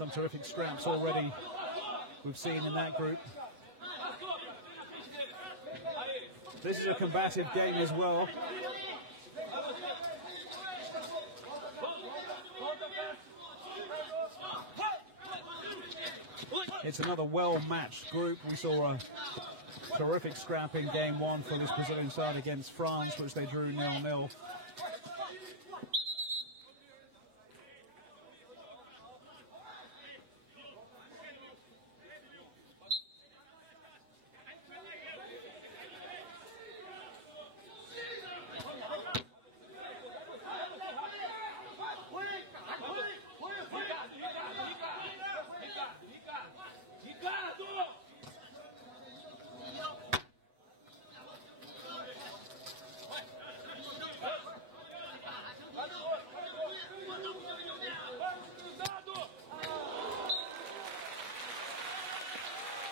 Some terrific scraps already we've seen in that group. This is a combative game as well. It's another well-matched group. We saw a terrific scrap in game one for this Brazilian side against France, which they drew 0-0.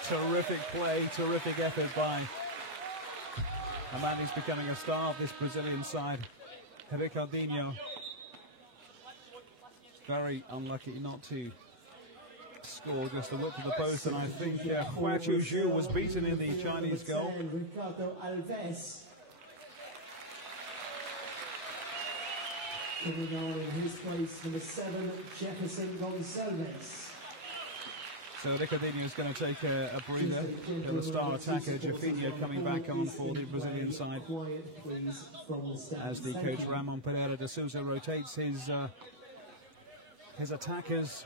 Terrific play, terrific effort by a man who's becoming a star of this Brazilian side, Ricardinho. Very unlucky not to score, just a look at the post, and I think Hua Chuju was beaten in the Chinese goal. Ricardo Alves. Coming on in his place, number 7, Jefferson Gonçalves. So Ricardinho is going to take a breather. The star attacker, Jefinho, coming back on for the Brazilian side. As the coach Ramon Pereira de Sousa rotates his attackers.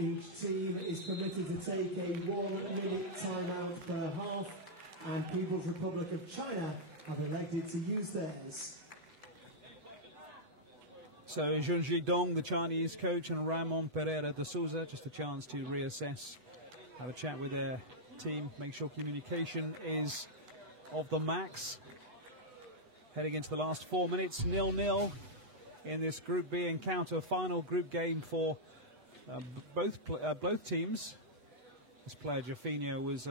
Each team is permitted to take a 1-minute timeout per half, and People's Republic of China have elected to use theirs. So Junji Dong, the Chinese coach, and Ramon Pereira de Sousa, just a chance to reassess, have a chat with their team, make sure communication is of the max. Heading into the last 4 minutes, 0-0 in this Group B encounter, final group game for both teams. This player Jefinho was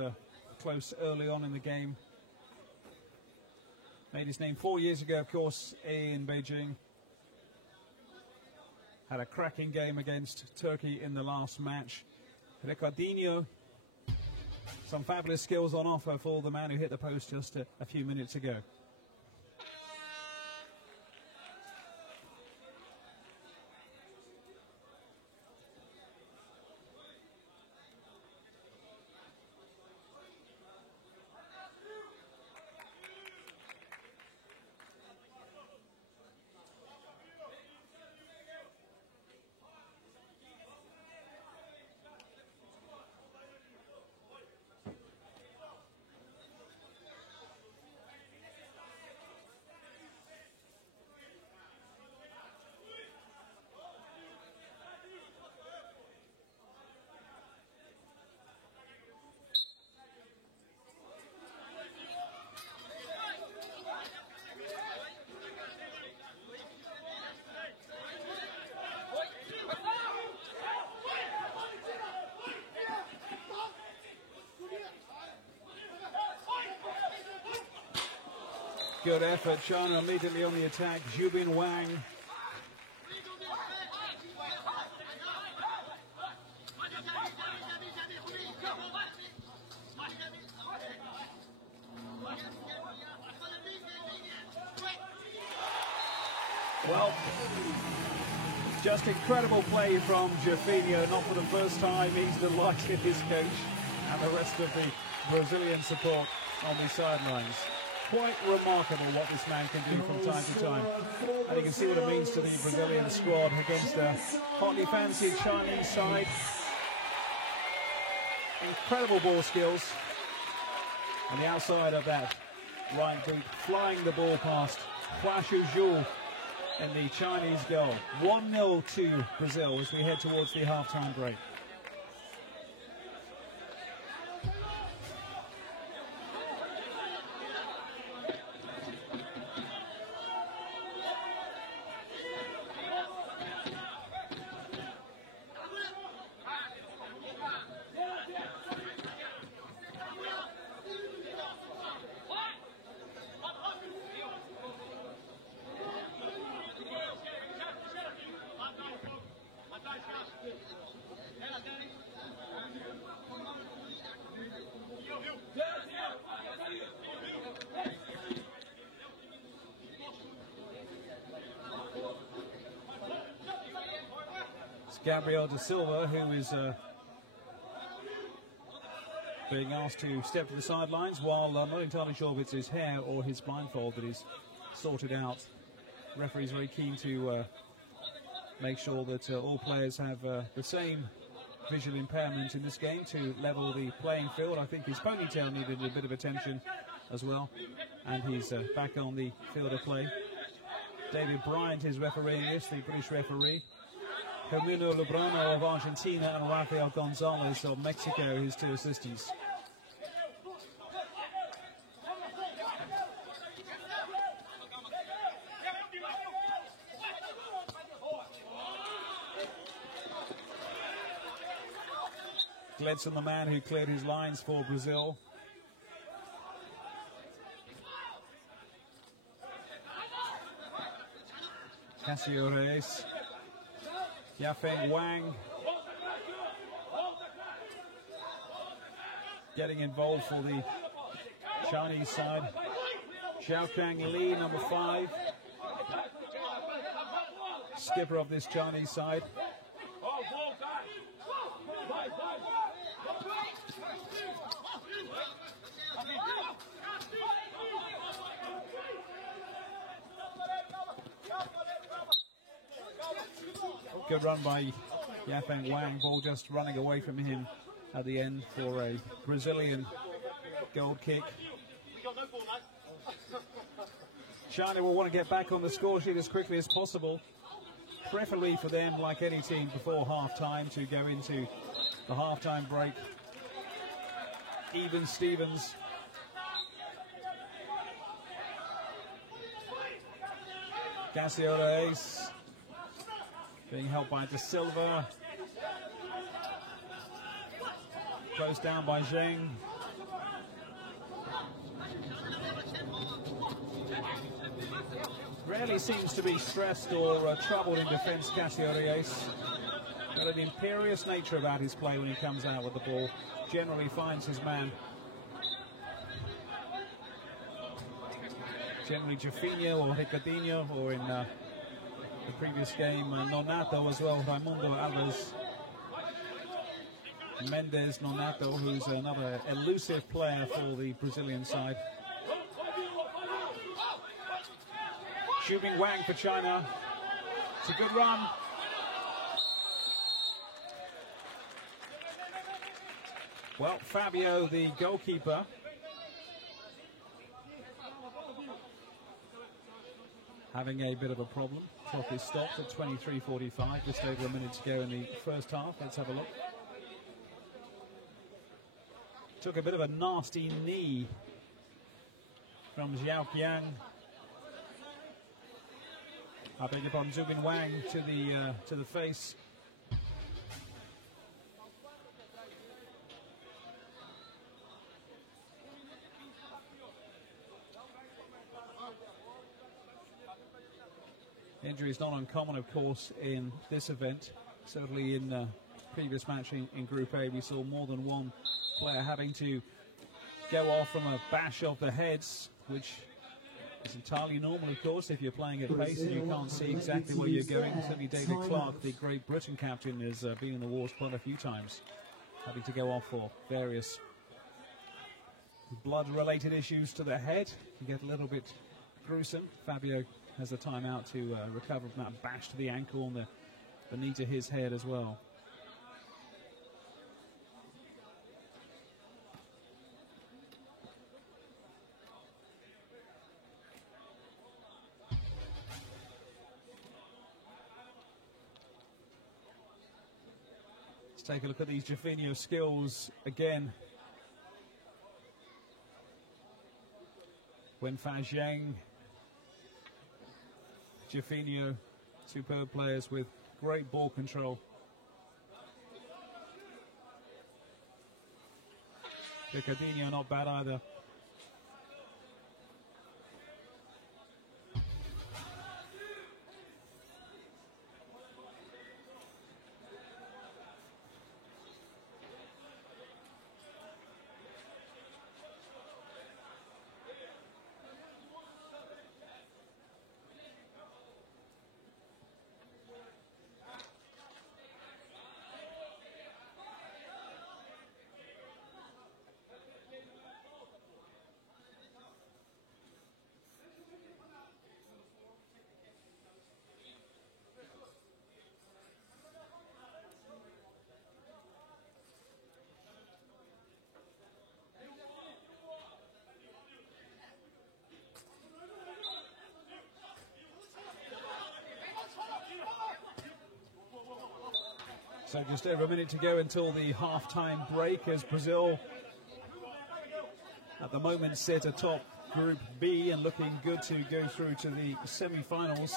close early on in the game. Made his name 4 years ago, of course, in Beijing. Had a cracking game against Turkey in the last match. Ricardinho, some fabulous skills on offer for the man who hit the post just a few minutes ago. Good effort. China immediately on the attack. Zhubin Wang. Well, just incredible play from Jefinho. Not for the first time. He's delighted his coach and the rest of the Brazilian support on the sidelines. Quite remarkable what this man can do from time to time. And you can see what it means to the Brazilian squad against a hotly fancied Chinese side. incredible ball skills. On the outside of that right boot, flying the ball past Hua Shuzhou in the Chinese goal. 1-0 to Brazil as we head towards the half-time break. Gabriel da Silva, who is being asked to step to the sidelines, while I'm not entirely sure if it's his hair or his blindfold that is sorted out. Referee's very keen to make sure that all players have the same visual impairment in this game to level the playing field. I think his ponytail needed a bit of attention as well, and he's back on the field of play. David Bryant is refereeing this, the British referee. Hermino Lubrano of Argentina and Rafael Gonzalez of Mexico, his two assistants. Gledson, the man who cleared his lines for Brazil. Casio Reyes. Yafeng Wang getting involved for the Chinese side. Xiaokang Li, number 5, skipper of this Chinese side. Good run by Yafeng Wang, ball just running away from him at the end for a Brazilian goal kick. China will want to get back on the score sheet as quickly as possible, preferably for them, like any team, before half-time to go into the half-time break. Even Stevens. Casio Reyes being helped by Da Silva. Close down by Zheng. Rarely seems to be stressed or troubled in defence, Casio Reyes. Got an imperious nature about his play when he comes out with the ball. Generally finds his man. Generally Jafinha or Ricardinho, or in the previous game, Nonato as well, Raimundo Alves. Mendes Nonato, who's another elusive player for the Brazilian side. Xubing Wang for China. It's a good run. Well, Fabio, the goalkeeper, having a bit of a problem. Clock is stopped at 23:45, just over a minute to go in the first half. Let's have a look. Took a bit of a nasty knee from Xiao Qiang. I beg your pardon, Xubing Wang to the face. Injury is not uncommon, of course, in this event. Certainly in previous match in Group A, we saw more than one player having to go off from a bash of the heads, which is entirely normal, of course, if you're playing at pace and you can't see exactly where you're going. Certainly David Clark, the Great Britain captain, has been in the wars quite a few times, having to go off for various blood-related issues to the head. Can get a little bit gruesome. Fabio has a timeout to recover from that bash to the ankle and the knee to his head as well. take a look at these Jafinho skills again. Wenfa Zheng, Jafinho, superb players with great ball control. Picadinho not bad either. So just over a minute to go until the half-time break, as Brazil at the moment sit atop Group B and looking good to go through to the semi-finals.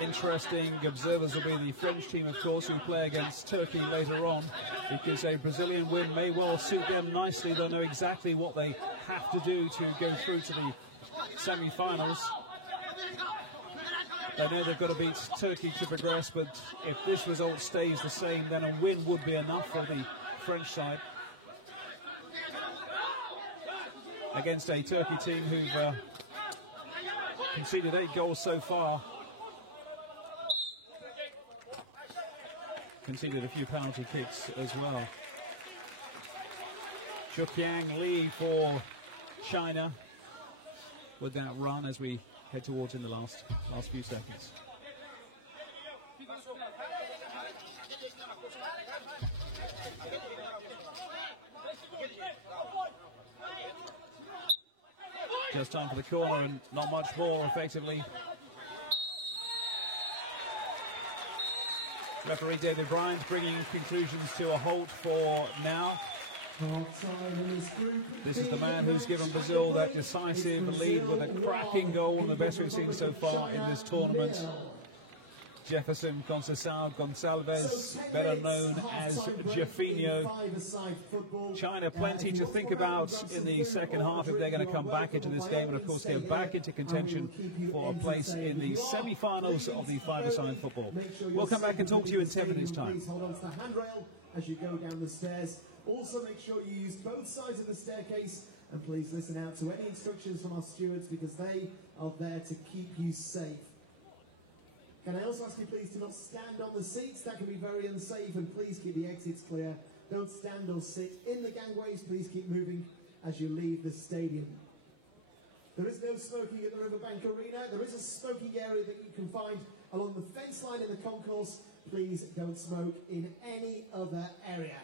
Interesting observers will be the French team, of course, who play against Turkey later on, because a Brazilian win may well suit them nicely. They'll know exactly what they have to do to go through to the semi-finals. They know they've got to beat Turkey to progress, but if this result stays the same, then a win would be enough for the French side against a Turkey team who've conceded 8 goals so far. Conceded a few penalty kicks as well. Chukyang Lee for China with that run as we head towards in the last few seconds. Just time for the corner and not much more effectively. Referee David Bryant bringing conclusions to a halt for now. This is the man who's given Brazil that decisive lead with a cracking goal, one of the best we've seen so far in this tournament. Jefferson Conceição Gonçalves, better known as Jafinho. China plenty to think about in the second half if they're going to come back into this game and, of course, get back into contention for a place in the semi-finals of the five-a-side football. We'll come back and talk to you in 10 minutes' time. Hold on to the handrail as you go down the stairs. Also, make sure you use both sides of the staircase, and please listen out to any instructions from our stewards, because they are there to keep you safe. Can I also ask you please to not stand on the seats? That can be very unsafe, and please keep the exits clear. Don't stand or sit in the gangways. Please keep moving as you leave the stadium. There is no smoking at the Riverbank Arena. There is a smoking area that you can find along the fence line in the concourse. Please don't smoke in any other area.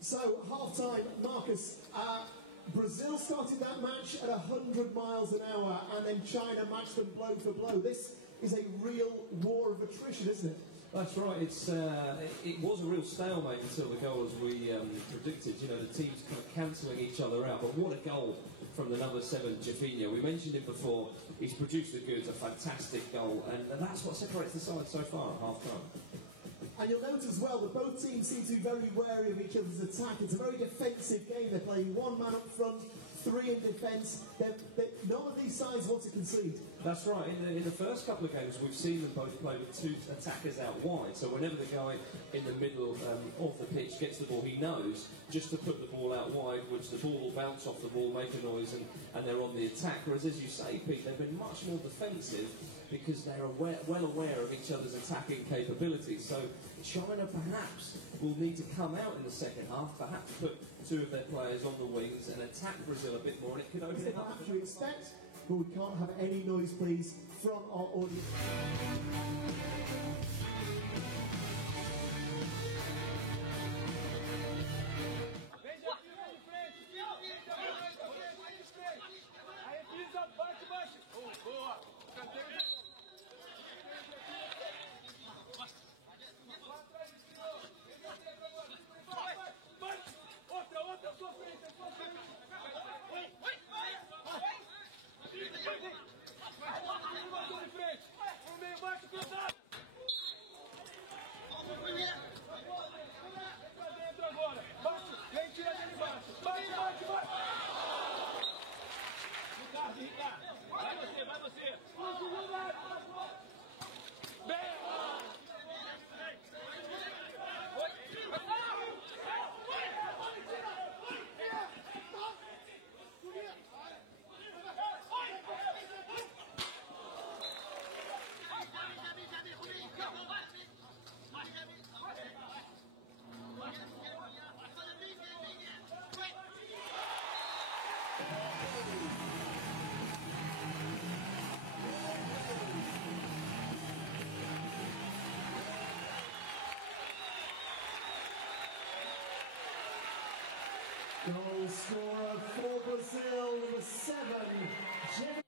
So, half-time, Marcus, Brazil started that match at 100 miles an hour, and then China matched them blow for blow. This is a real war of attrition, isn't it? That's right. It was a real stalemate until the goal, as we predicted. You know, the teams kind of cancelling each other out. But what a goal from the number 7, Jafinha. We mentioned him before. He's produced the goods, a fantastic goal, and that's what separates the sides so far at half-time. And you'll note as well that both teams seem to be very wary of each other's attack. It's a very defensive game. They're playing one man up front, 3 in defence. None of these sides want to concede. That's right. In the first couple of games, we've seen them both play with 2 attackers out wide. So whenever the guy in the middle of the pitch gets the ball, he knows just to put the ball out wide, which the ball will bounce off the ball, make a noise, and they're on the attack. Whereas, as you say, Pete, they've been much more defensive because they're well aware of each other's attacking capabilities. So China perhaps will need to come out in the second half, perhaps put 2 of their players on the wings and attack Brazil a bit more, and it could open it up. As you expect, but we can't have any noise, please, from our audience. Goal scorer for Brazil, number 7, Jenny.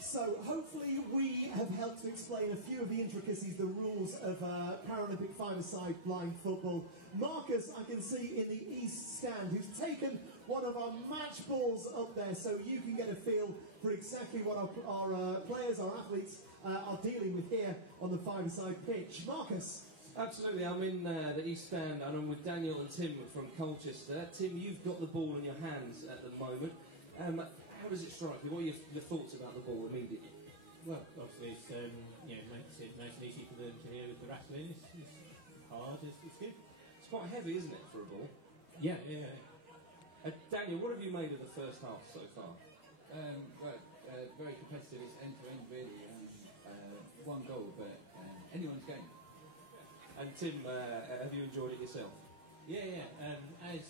So hopefully we have helped to explain a few of the intricacies, the rules of Paralympic five-a-side blind football. Marcus, I can see in the east stand, who's taken one of our match balls up there so you can get a feel for exactly what our players, our athletes are dealing with here on the five-a-side pitch. Marcus? Absolutely, I'm in the East Stand and I'm with Daniel and Tim from Colchester. Tim, you've got the ball in your hands at the moment. How does it strike you? What are your thoughts about the ball immediately? Well, obviously, it's, makes it nice and easy for them to hear with the rattling. It's hard, it's good. It's quite heavy, isn't it, for a ball? Yeah. Daniel, what have you made of the first half so far? Well, very competitive. It's end to end really. One goal, but anyone's game. And Tim, have you enjoyed it yourself? Yeah. As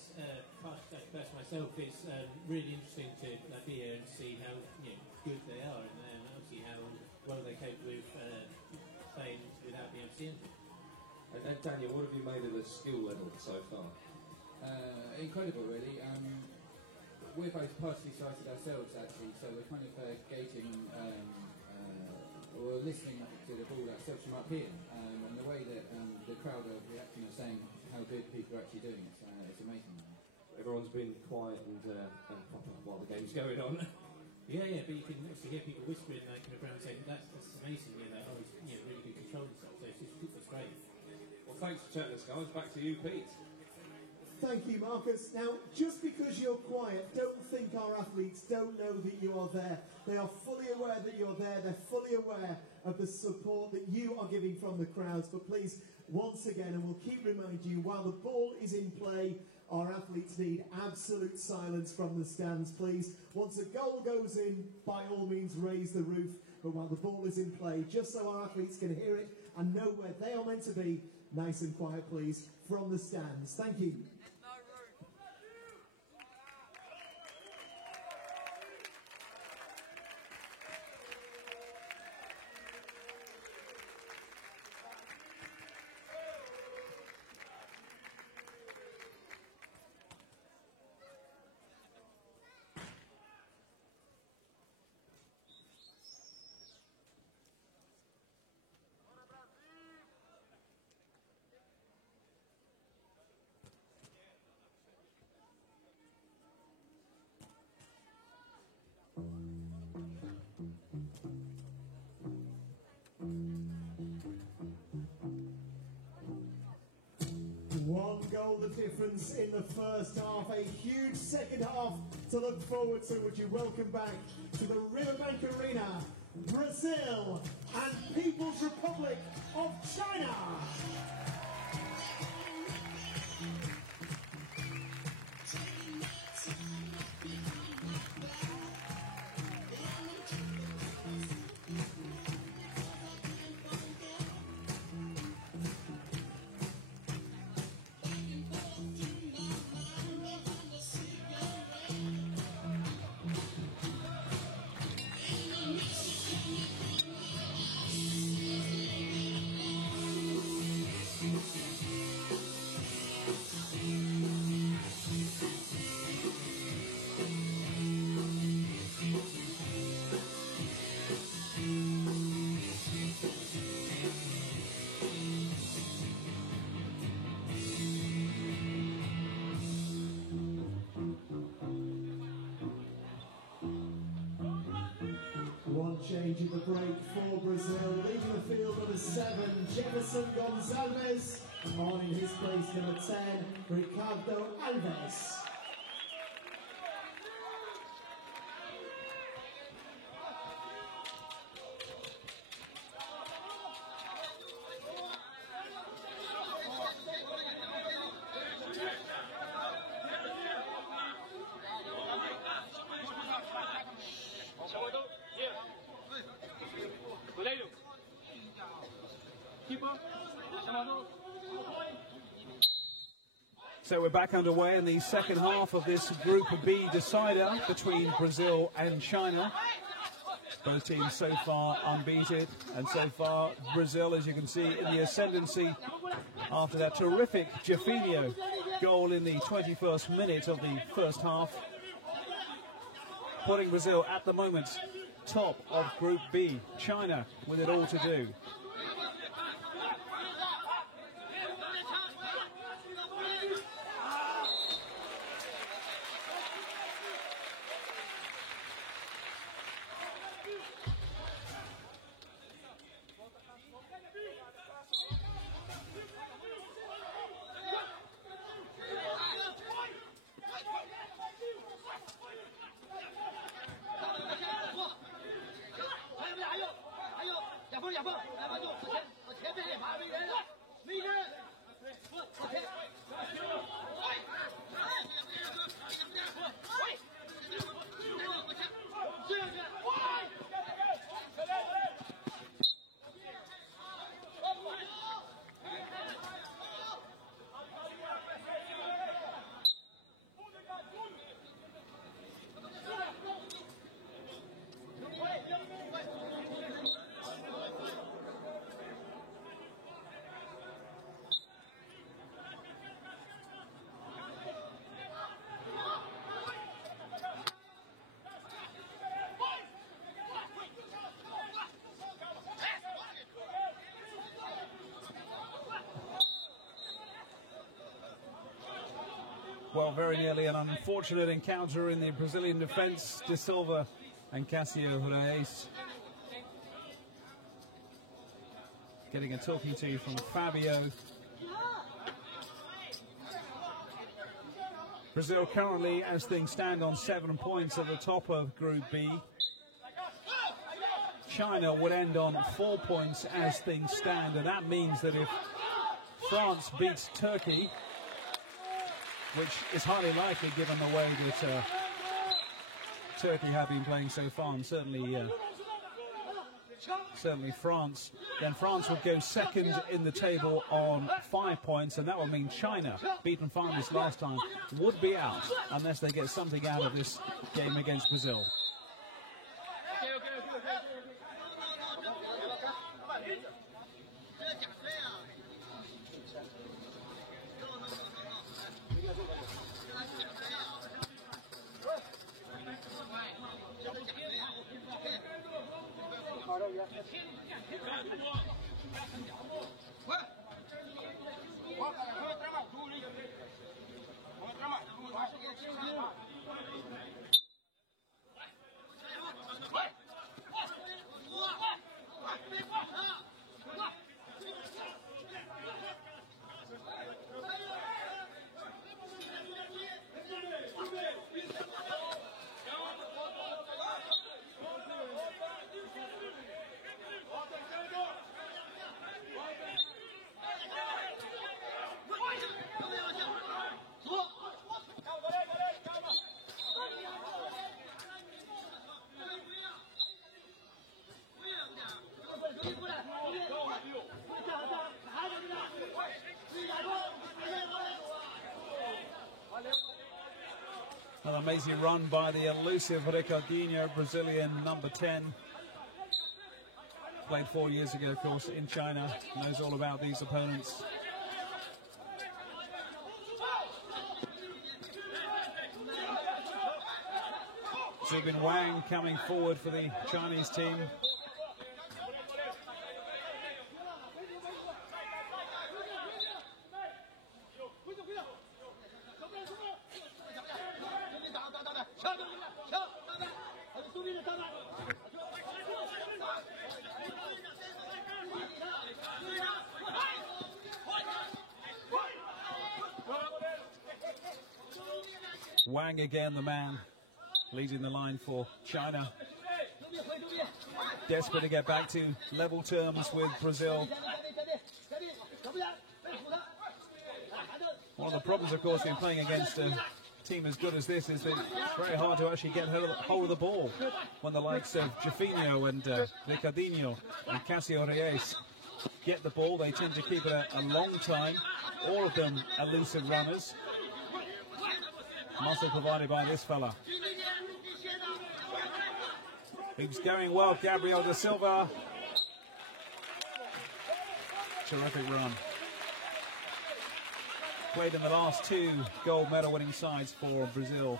past person myself, it's really interesting to be here and see how good they are, and obviously how well they cope with playing without the MCN. And Daniel, what have you made of the skill level so far? Incredible, really. We're both partially sighted ourselves, actually, so we're kind of gauging or listening to the ball ourselves from up here, and the way that the crowd are reacting or saying how good people are actually doing, it's amazing. Everyone's been quiet and proper while the game's going on. Yeah, but you can actually hear people whispering like in the ground saying that's amazing, really good control and stuff. So it's great. Well, thanks for chatting us, guys. Back to you, Pete. Thank you, Marcus. Now, just because you're quiet, don't think our athletes don't know that you are there. They are fully aware that you're there. They're fully aware of the support that you are giving from the crowds. But please, once again, and we'll keep reminding you, while the ball is in play, our athletes need absolute silence from the stands, please. Once a goal goes in, by all means, raise the roof. But while the ball is in play, just so our athletes can hear it and know where they are meant to be, nice and quiet, please, from the stands. Thank you. One goal the difference in the first half, a huge second half to look forward to. Would you welcome back to the Riverbank Arena, Brazil and People's Republic of China. Change in the break for Brazil, leaving the field number 7, Jefferson Gonzalez, on in his place number 10, Ricardo Alves. So we're back underway in the second half of this Group B decider between Brazil and China. Both teams so far unbeaten, and so far Brazil, as you can see, in the ascendancy after that terrific Jefinho goal in the 21st minute of the first half, putting Brazil at the moment top of Group B. China with it all to do. Well, very nearly an unfortunate encounter in the Brazilian defence. De Silva and Cássio Reis getting a talking to from Fabio. Brazil currently, as things stand, on 7 points at the top of Group B. China would end on 4 points as things stand, and that means that if France beats Turkey, which is highly likely given the way that Turkey have been playing so far, and certainly France, then France would go second in the table on 5 points, and that would mean China, beaten finalists last time, would be out unless they get something out of this game against Brazil. An amazing run by the elusive Ricardinho, Brazilian number 10. Played 4 years ago, of course, in China. Knows all about these opponents. Zubin Wang coming forward for the Chinese team. Wang again, the man leading the line for China. Desperate to get back to level terms with Brazil. One of the problems, of course, in playing against a team as good as this is that it's very hard to actually get hold of the ball when the likes of Jefinho and Ricardinho and Cássio Reis get the ball. They tend to keep it a long time. All of them elusive runners. Muscle provided by this fella. Who's going well, Gabriel da Silva. Terrific run. Played in the last 2 gold medal winning sides for Brazil.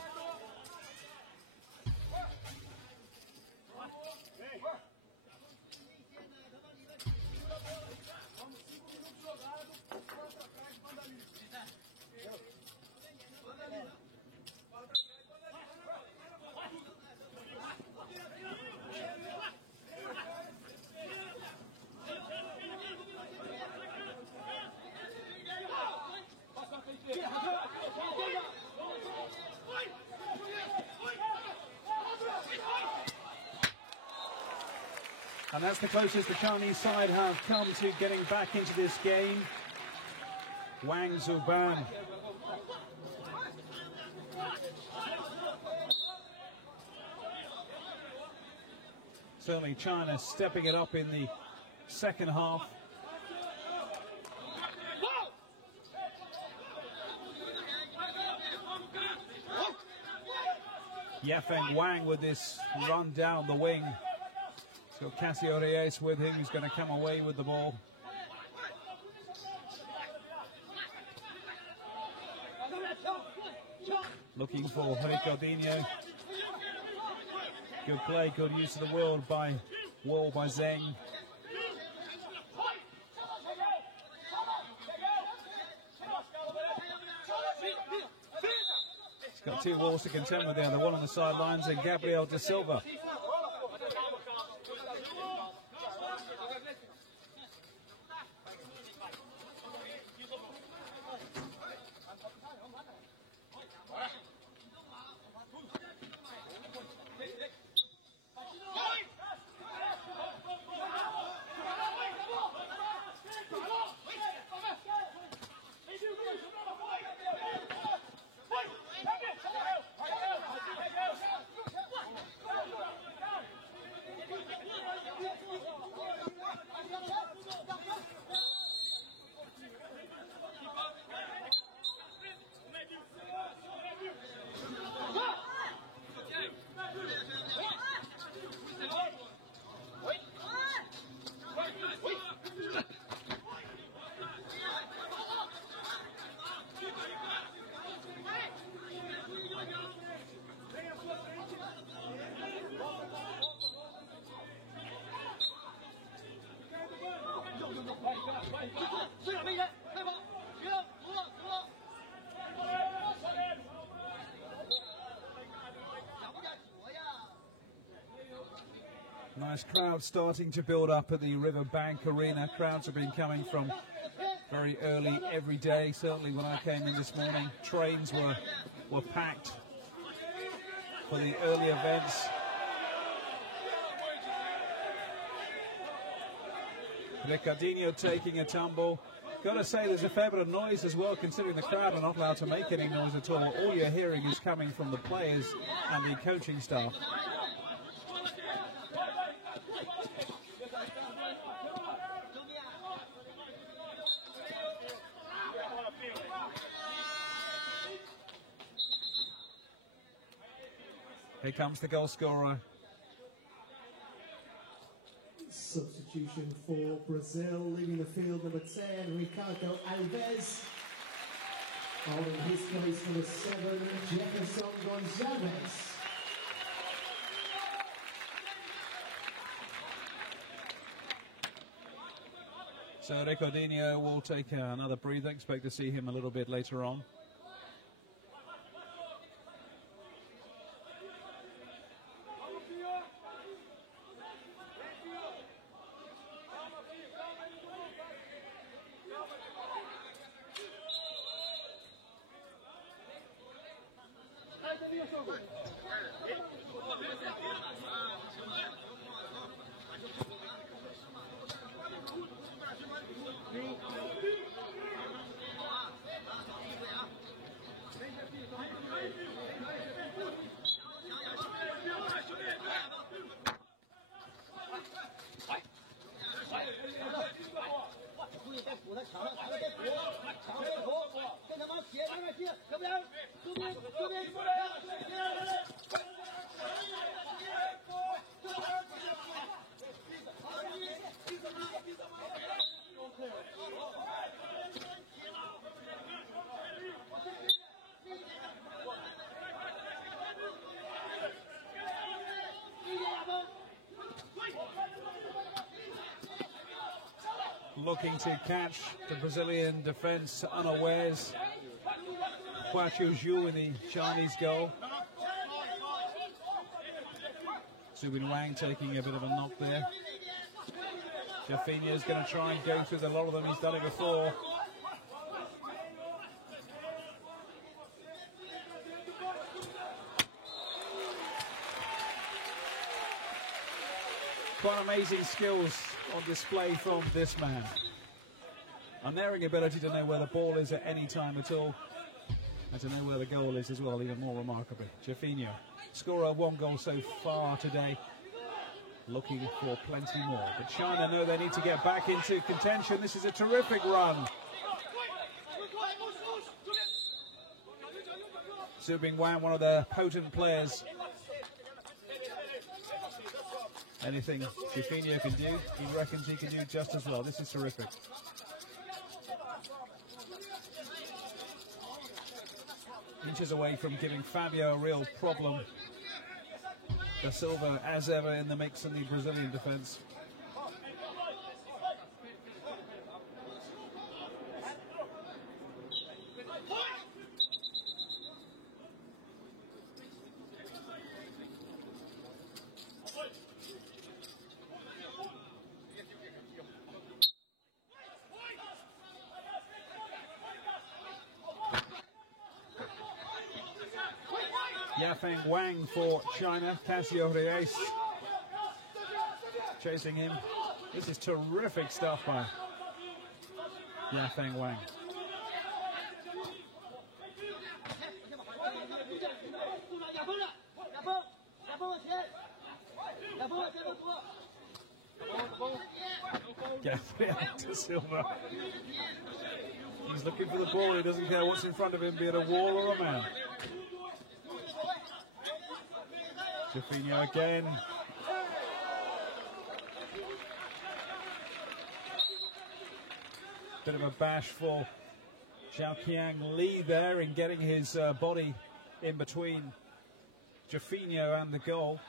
And that's the closest the Chinese side have come to getting back into this game. Wang Zuban. Certainly China stepping it up in the second half. Yafeng Wang with this run down the wing. So Cássio Reis with him, who's going to come away with the ball. Looking for Ricardinho. Good play, good use of the wall by Zheng. got two walls to contend with there, the one on the sidelines and Gabriel da Silva. Nice crowd starting to build up at the Riverbank Arena. Crowds have been coming from very early every day. Certainly when I came in this morning, trains were packed for the early events. Ricardinho taking a tumble. Got to say there's a fair bit of noise as well, considering the crowd are not allowed to make any noise at all. All you're hearing is coming from the players and the coaching staff. Here comes the goal scorer. Substitution for Brazil, leaving the field, number 10, Ricardo Alves. Holding his place, number 7, Jefferson Gonzalez. So Ricardinho will take another breather. Expect to see him a little bit later on. Looking to catch the Brazilian defence unawares. Huaqiu Zhu in the Chinese goal. Zubin Wang taking a bit of a knock there. Jafinha is going to try and go through a lot of them. He's done it before. Quite amazing skills on display from this man. Unerring ability to know where the ball is at any time at all, and to know where the goal is as well, even more remarkably. Jafinha, scorer, 1 goal so far today, looking for plenty more. But China know they need to get back into contention. This is a terrific run. Zubin Wang, one of their potent players. Anything Jafinha can do, he reckons he can do just as well. This is terrific. Inches away from giving Fabio a real problem. Da Silva, as ever, in the mix in the Brazilian defence. Yafeng Wang for China. Casio Reyes chasing him. This is terrific stuff by Yafeng Wang. Gabriel de Silva. He's looking for the ball. He doesn't care what's in front of him, be it a wall or a man. Jafinho again. Bit of a bashful Xiaoqiang Li there in getting his body in between Jafinho and the goal.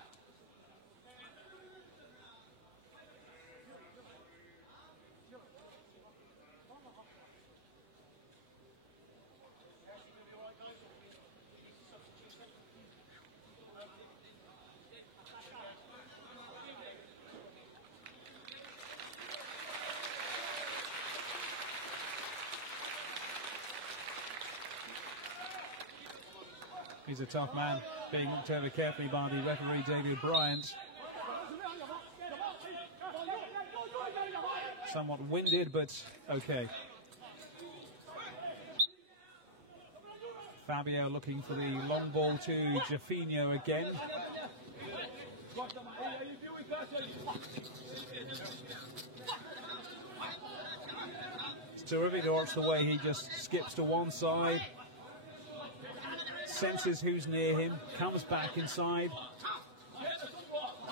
He's a tough man, being looked over carefully by the referee, David Bryant. Somewhat winded, but okay. Fabio looking for the long ball to Jafinho again. It's terrific to watch the way he just skips to one side, senses who's near him, comes back inside,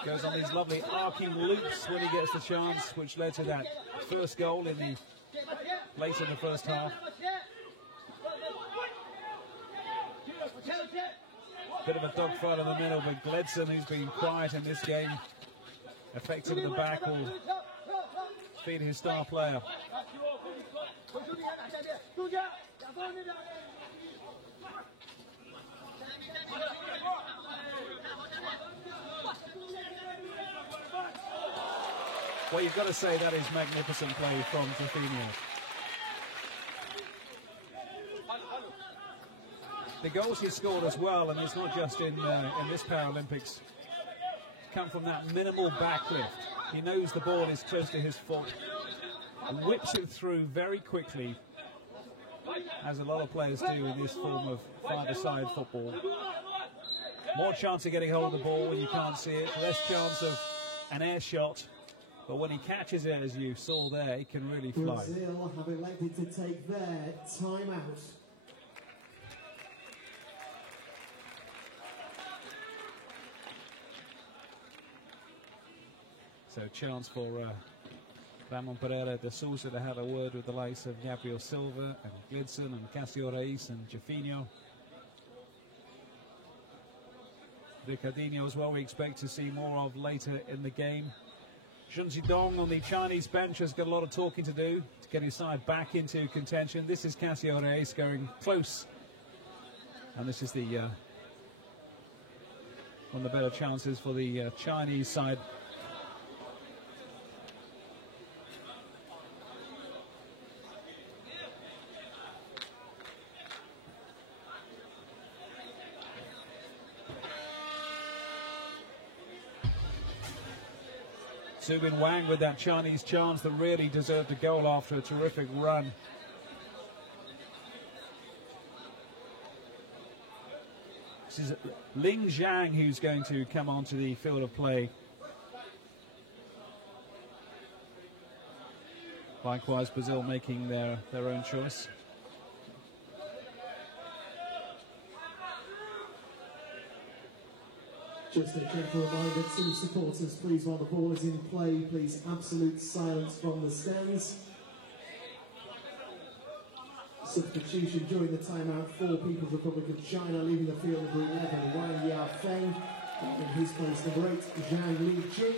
goes on these lovely arcing loops when he gets the chance, which led to that first goal in the late in the first half. Bit of a dogfight in the middle, but Gledson, who's been quiet in this game, effective at the back, will feed his star player. Well, you've got to say that is magnificent play from Jafinho. The goals he scored as well, and it's not just in this Paralympics, come from that minimal backlift. He knows the ball is close to his foot, and whips it through very quickly, as a lot of players do in this form of five-a-side football. More chance of getting hold of the ball when you can't see it, less chance of an air shot. But when he catches it, as you saw there, he can really fly. Brazil have elected to take their time out. So chance for Ramon Pereira de Sousa to have a word with the likes of Gabriel Silva and Gledson and Casio Reyes and Jafinho. Ricardinho as well, we expect to see more of later in the game. Shun Zidong on the Chinese bench has got a lot of talking to do to get his side back into contention. This is Casio Reyes going close. And this is the one of the better chances for the Chinese side. Zubin Wang with that Chinese chance that really deserved a goal after a terrific run. This is Ling Zhang who's going to come onto the field of play. Likewise, Brazil making their own choice. Just a gentle reminder to supporters, please, while the ball is in play, please absolute silence from the stands. Substitution during the timeout for People's Republic of China, leaving the field number 11, Wang Yafeng. In his place, number 8, Zhang Lijing.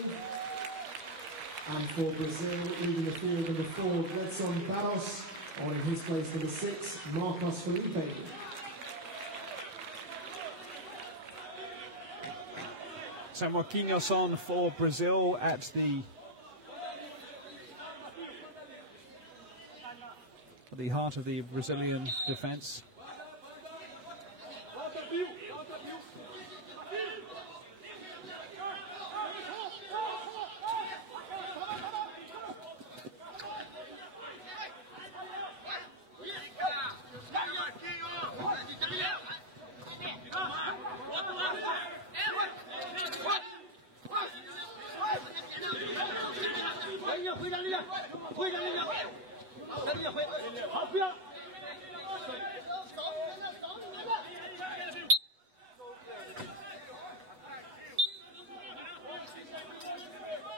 And for Brazil, leaving the field number 4, Gledson Barros. On in his place, number 6, Marcos Felipe. So Marquinhos on for Brazil at the heart of the Brazilian defence.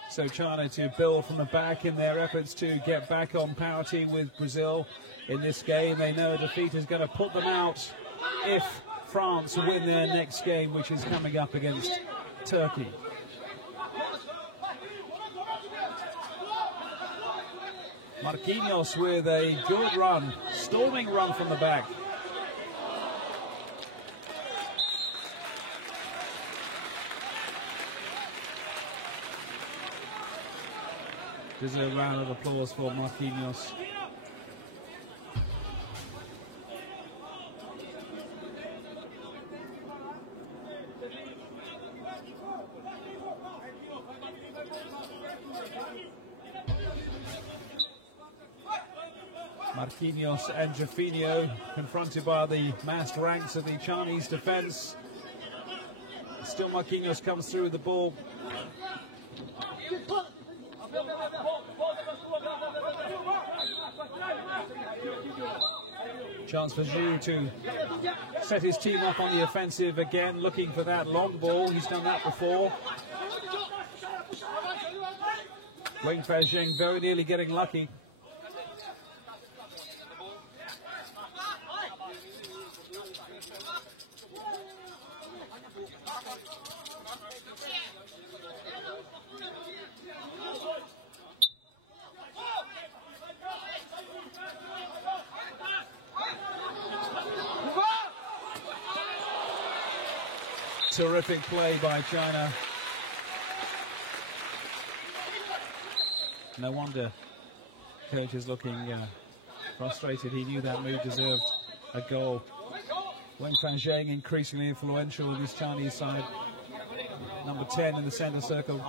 So China to build from the back in their efforts to get back on parity with Brazil in this game. They know a defeat is going to put them out if France win their next game, which is coming up against Turkey. Marquinhos with a good run, storming run from the back. Deserve a round of applause for Marquinhos. Marquinhos and Jafinho confronted by the massed ranks of the Chinese defence. Still Marquinhos comes through with the ball. Chance for Zhu to set his team up on the offensive again, looking for that long ball. He's done that before. Wang Fazheng very nearly getting lucky. Terrific play by China. No wonder coach is looking frustrated. He knew that move deserved a goal. Wang Fazheng increasingly influential in this Chinese side. Number 10 in the centre circle.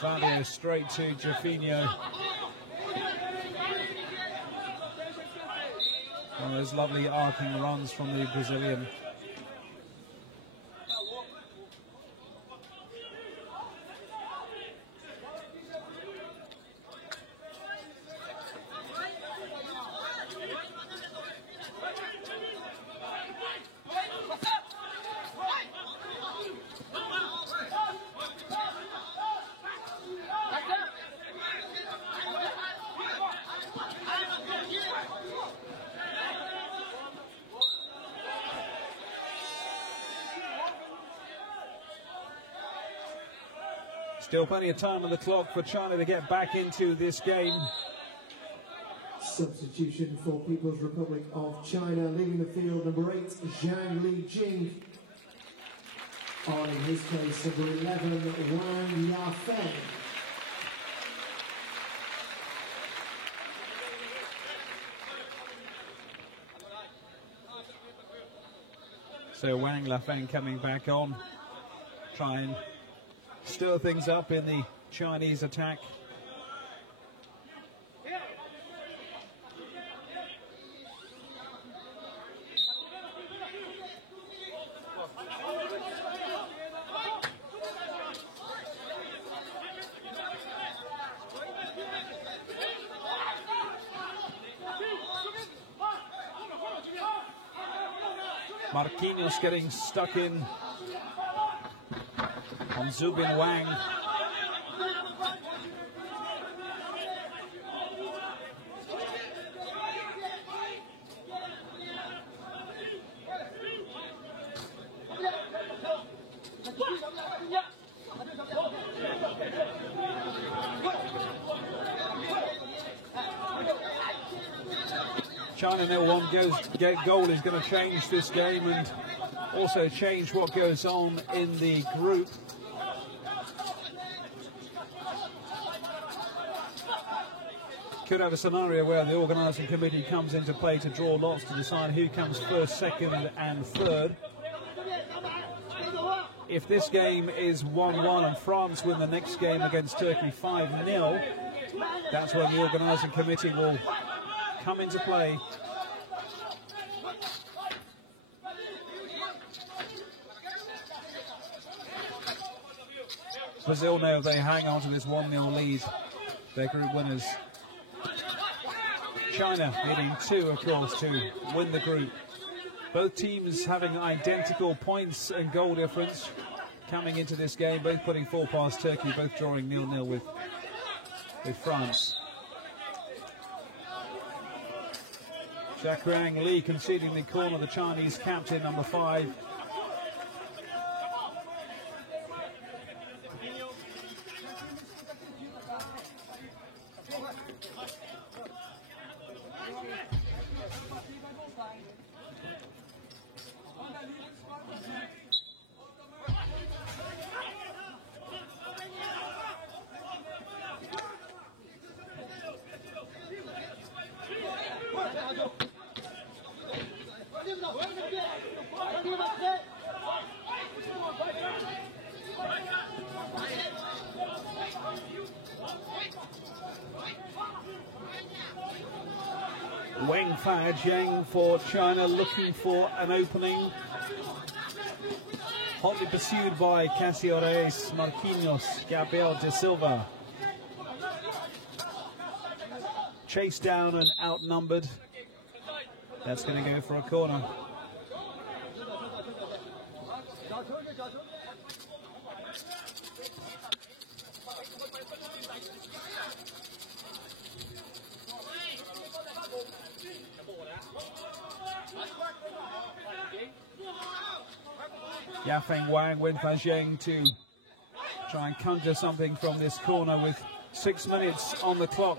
Fabio straight to Jafinho. One of those lovely arcing runs from the Brazilian. Still plenty of time on the clock for China to get back into this game. Substitution for People's Republic of China, leaving the field, number 8, Zhang Lijing. On, in his case, number 11, Wang Yafeng. So Wang Yafeng coming back on, try and stir things up in the Chinese attack. Marquinhos getting stuck in on Zubin Wang. China 0-1 goal is going to change this game and also change what goes on in the group. Could have a scenario where the organising committee comes into play to draw lots to decide who comes first, second and third. if this game is 1-1 and France win the next game against Turkey 5-0, that's when the organising committee will come into play. Brazil know if they hang on to this 1-0 lead, they're group winners. China needing 2, of course, to win the group. Both teams having identical points and goal difference coming into this game, both putting 4 past Turkey, both drawing 0-0 with France. Xiaoqiang Li conceding the corner, the Chinese captain, number 5. Wang Fajiang for China, looking for an opening. Hotly pursued by Cássio Reis, Marquinhos, Gabriel de Silva. Chased down and outnumbered. That's going to go for a corner. Yafeng Wang with Fajiang to try and conjure something from this corner with 6 minutes on the clock.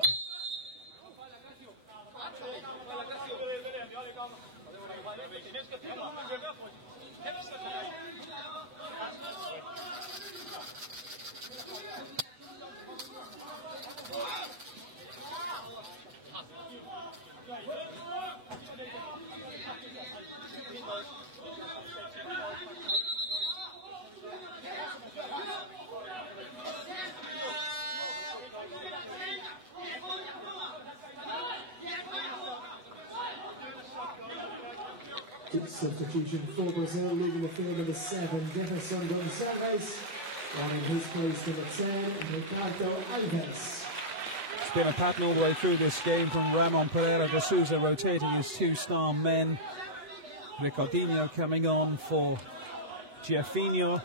Good substitution for Brazil, leaving the field number 7, Jefferson Gonçalves. On in his place, number 10, Ricardo Alves. It's been a pattern all the way through this game from Ramon Pereira de Sousa rotating his 2 star men. Ricardinho coming on for Jefinho.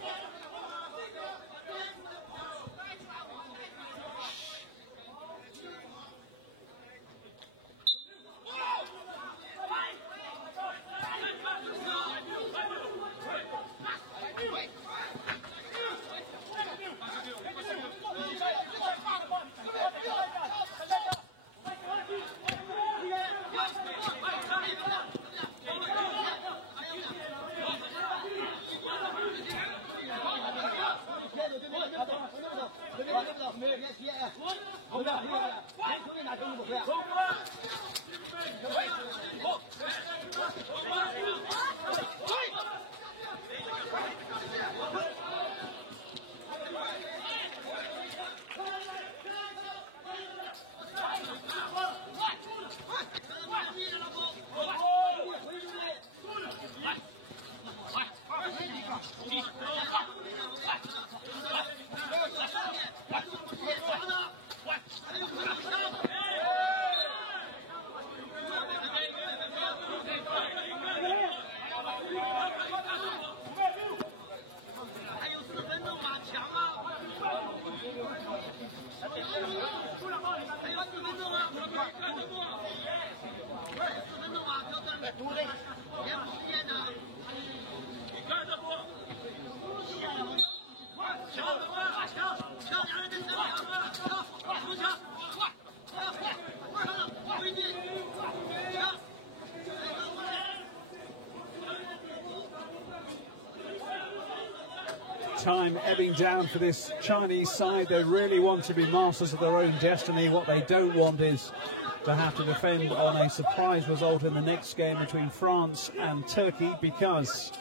Time ebbing down for this Chinese side. They really want to be masters of their own destiny. What they don't want is to have to defend on a surprise result in the next game between France and Turkey, because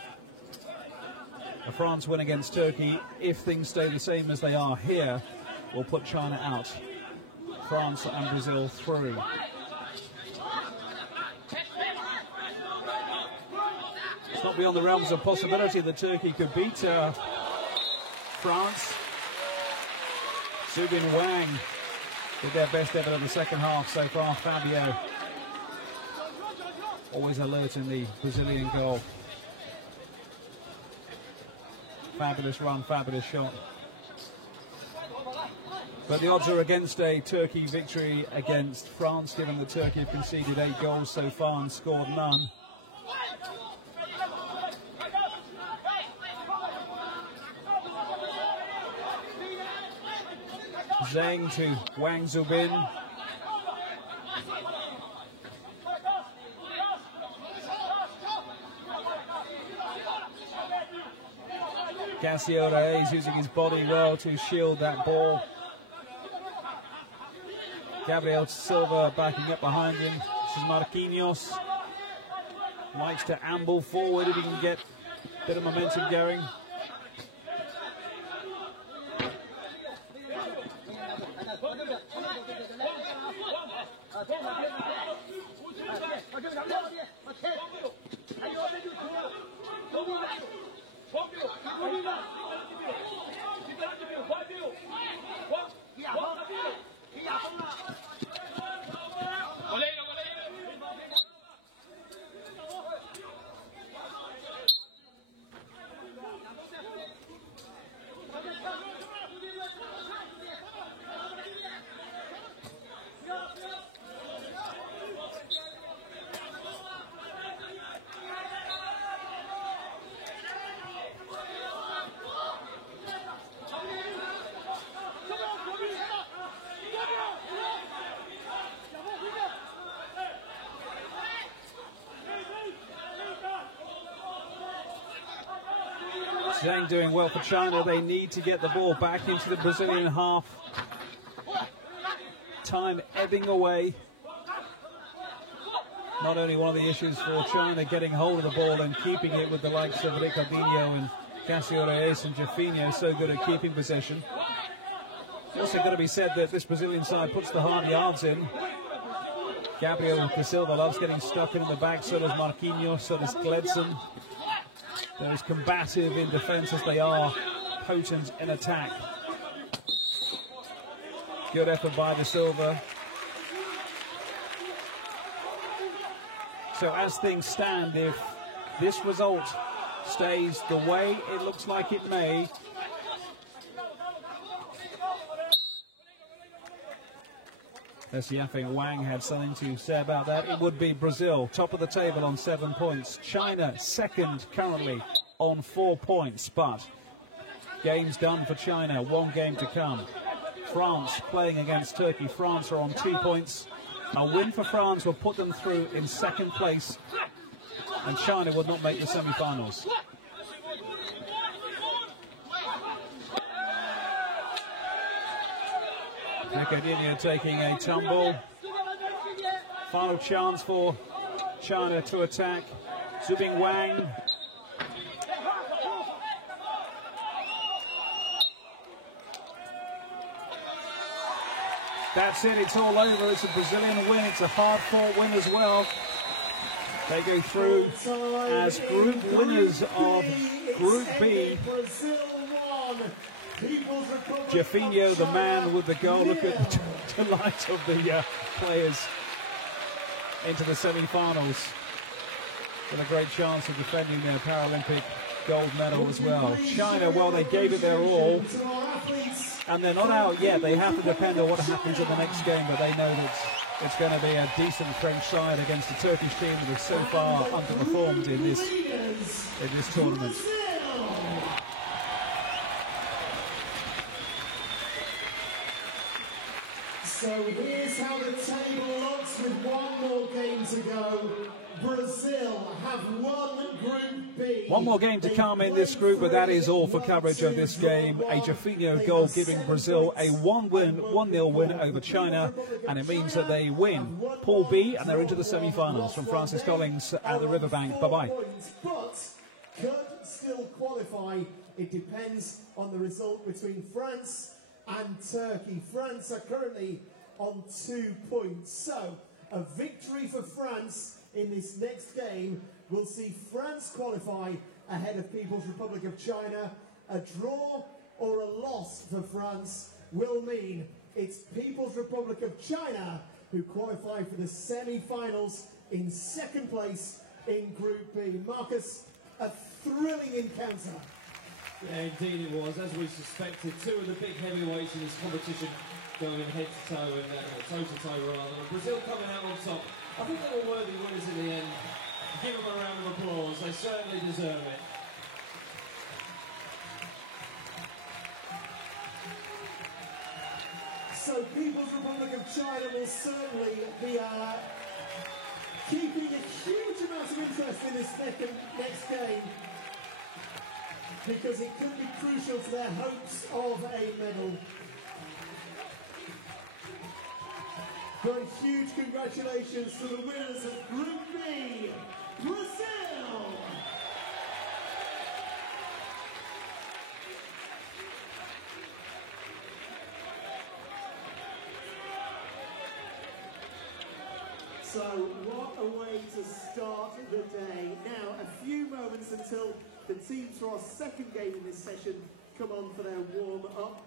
A France win against Turkey, if things stay the same as they are here, will put China out. France and Brazil through. It's not beyond the realms of possibility that Turkey could beat France. Zubin Wang did their best ever in the second half so far. Fabio always alert in the Brazilian goal. Fabulous run, fabulous shot. But the odds are against a Turkey victory against France, given that Turkey have conceded 8 goals so far and scored none. Zheng to Wang Zubin. Cássio Reis using his body well to shield that ball. Gabriel Silva backing up behind him. This is Marquinhos. Likes to amble forward if he can get a bit of momentum going. Zheng doing well for China. They need to get the ball back into the Brazilian half. Time ebbing away. Not only one of the issues for China getting hold of the ball and keeping it with the likes of Ricardinho and Cássio Reis and Jafinho, so good at keeping possession. It's also got to be said that this Brazilian side puts the hard yards in. Gabriel da Silva loves getting stuck in the back, so does Marquinhos, so does Gledson. They're as combative in defence as they are potent in attack. Good effort by da Silva. So as things stand, if this result stays the way it looks like it may, I think Wang had something to say about that. It would be Brazil, top of the table on 7 points. China, second currently on 4 points. But game's done for China, 1 game to come. France playing against Turkey. France are on 2 points. A win for France will put them through in second place. And China would not make the semi-finals. Ricardinho taking a tumble. Final chance for China to attack. Zubin Wang. That's it, it's all over. It's a Brazilian win. It's a hard-fought win as well. They go through as group winners of Group B. Jafinho, the man with the goal. Look at the delight of the players into the semi-finals with a great chance of defending their Paralympic gold medal as well. China, well, they gave it their all, and they're not out yet. They have to depend on what happens in the next game, but they know that it's going to be a decent French side against a Turkish team that has so far underperformed in this tournament. So here's how the table looks with 1 more game to go. Brazil have won Group B. 1 more game to come in this group, but that is all for coverage of this game. A Jafinho goal giving Brazil a 1-0 win over China, and it means that they win Pool B and they're into the semi-finals. From Francis Collins at the Riverbank. Bye-bye. still qualify. It depends on the result between France and Turkey. France are currently on 2 points. So, a victory for France in this next game will see France qualify ahead of People's Republic of China. A draw or a loss for France will mean it's People's Republic of China who qualify for the semi-finals in second place in Group B. Marcus, a thrilling encounter. Yeah, indeed it was. As we suspected, two of the big heavyweights in this competition going head to toe and toe to toe rather. And Brazil coming out on top. I think they were worthy winners in the end. Give them a round of applause. They certainly deserve it. So People's Republic of China will certainly be keeping a huge amount of interest in this next game, because it could be crucial to their hopes of a medal. But a huge congratulations to the winners of Group B, Brazil! So, what a way to start the day. Now, a few moments until the teams for our second game in this session come on for their warm-up.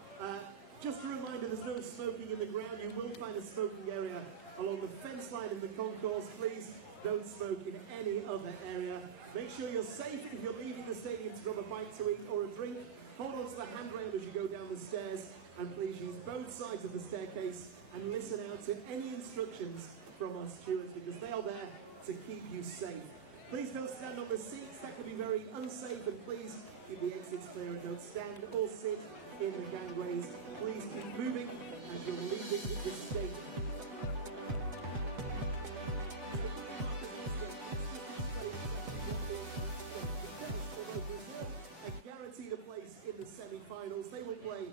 Just a reminder, there's no smoking in the ground. You will find a smoking area along the fence line in the concourse. Please don't smoke in any other area. Make sure you're safe if you're leaving the stadium to grab a bite to eat or a drink. Hold on to the handrail as you go down the stairs, and please use both sides of the staircase and listen out to any instructions from our stewards, because they are there to keep you safe. Please don't stand on the seats, that can be very unsafe, and please keep the exits clear and don't stand or sit in the gangways. Please keep moving as you're leaving the stadium. And guaranteed a place in the semi-finals. They will play